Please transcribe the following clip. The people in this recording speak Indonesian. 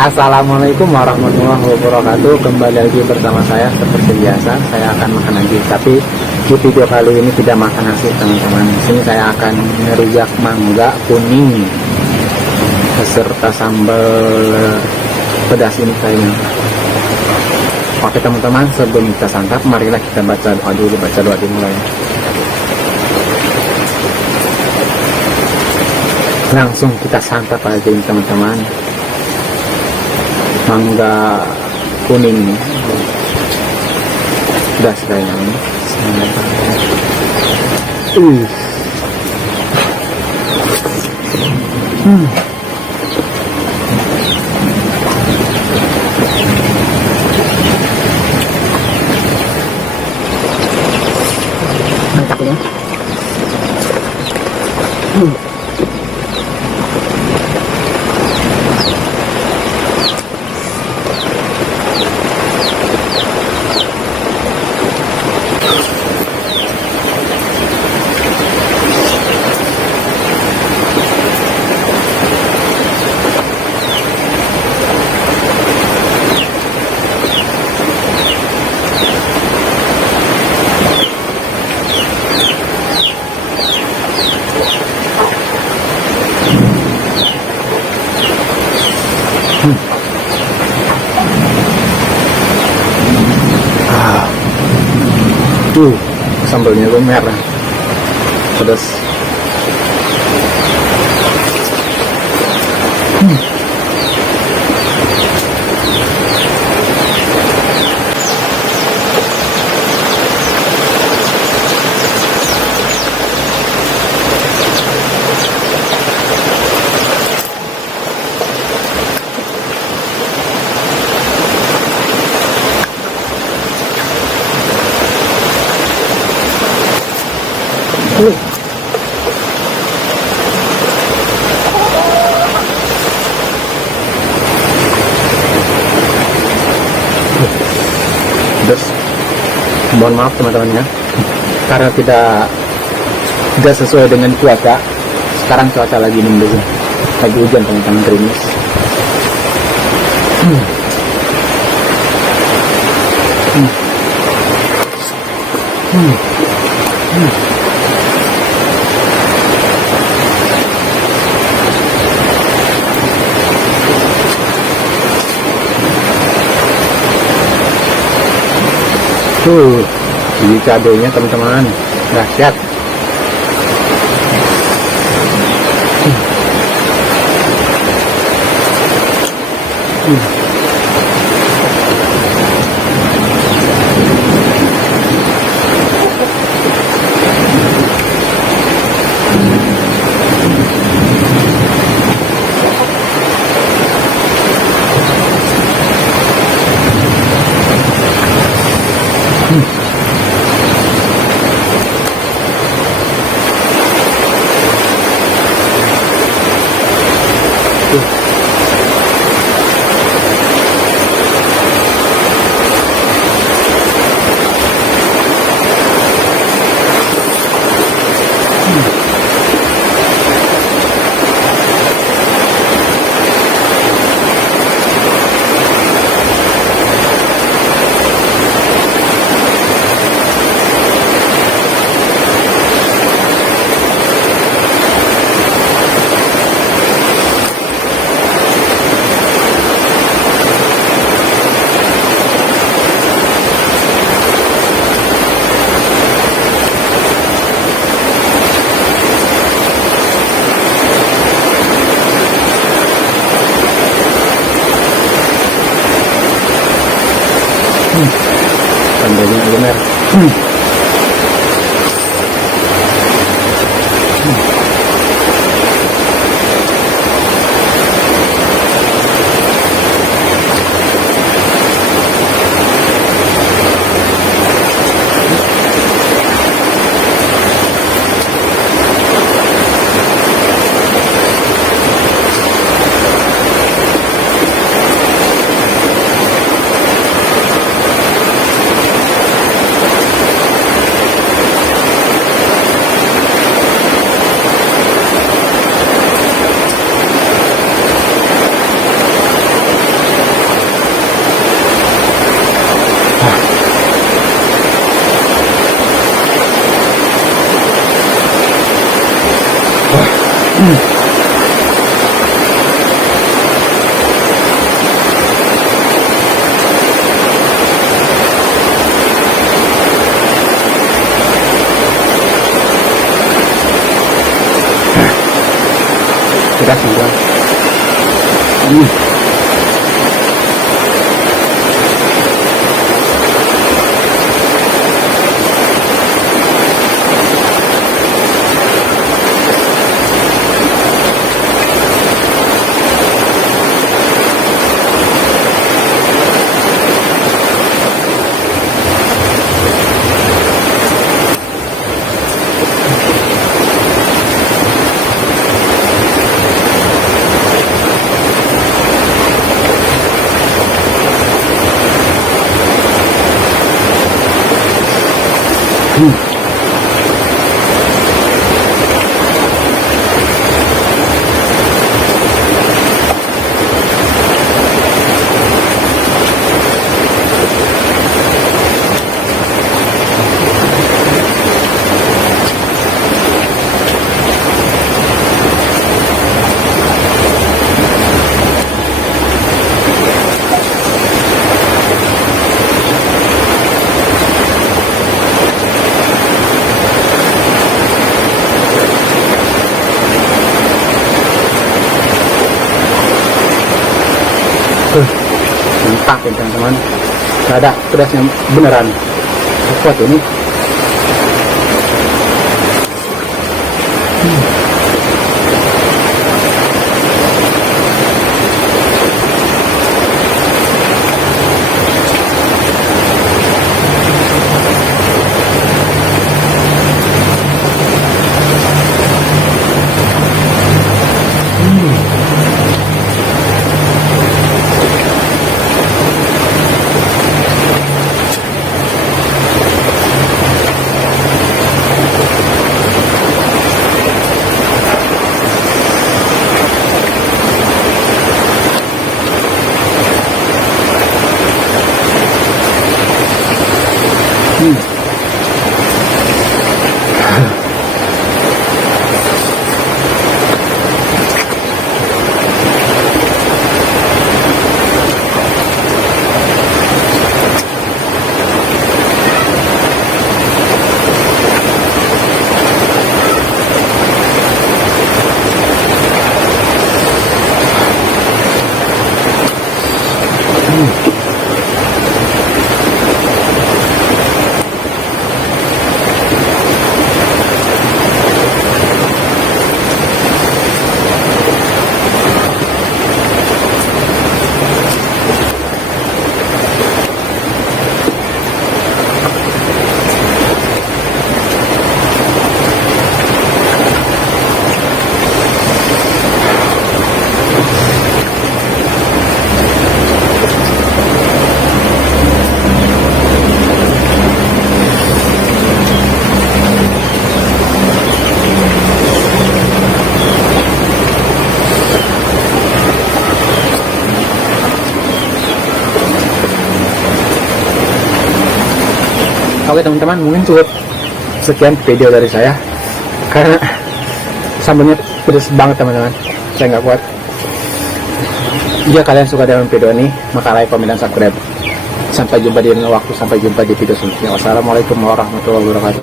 Assalamualaikum warahmatullahi wabarakatuh. Kembali lagi bersama saya seperti biasa. Saya akan makan lagi, tapi di video kali ini tidak makan nasi teman-teman. Di sini saya akan merujak mangga kuning beserta sambal pedas ini kayaknya. Oke teman-teman, sebelum kita santap, marilah kita baca doa dulu. Baca doa dimulai. Langsung kita santap aja ini teman-teman. Mangga kuning ini pedas kayaknya ini. Mantap ini. Sambalnya itu merah pedas. Pedas. Mohon maaf teman-teman ya, karena tidak sesuai dengan cuaca. Sekarang cuaca lagi mendung, lagi hujan teman-teman, gerimis. Ini cabenya teman-teman, dahsyat. Sambalnya benar. Pedas juga. Mantap ya teman-teman, gak ada pedasnya beneran kuat ini. Oke teman-teman, mungkin cukup sekian video dari saya karena sambalnya pedas banget teman-teman, saya nggak kuat. Jika kalian suka dengan video ini, maka like, komen, dan subscribe. Sampai jumpa di lain waktu, sampai jumpa di video selanjutnya. Wassalamualaikum warahmatullahi wabarakatuh.